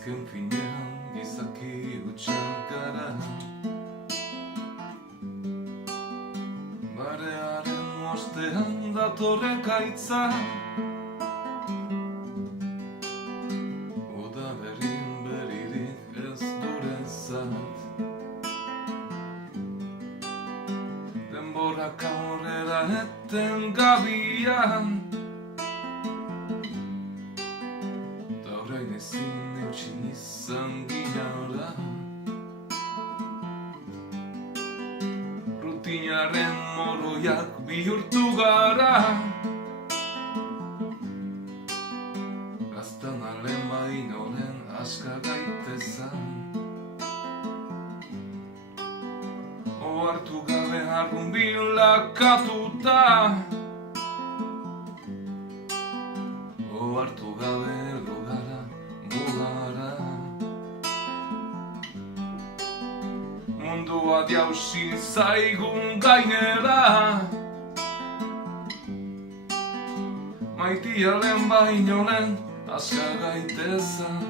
Azken finean gizaki hutsan gara. Barearen ostean datorre gaitza, udaberrin beririk ez durentzat. Denborak aurrera eten gabian, ta orain ezin eutxin izan ginara. Rutinaren moroiak bihurtu gara, gaztan alen bainoren aska gaitezan. Ohartu gabe argun bilakatuta, ohartu gabe heldu gara mugara. Mundua jausi zaigun gainera, maitiaren baino lehen aska gaitezan.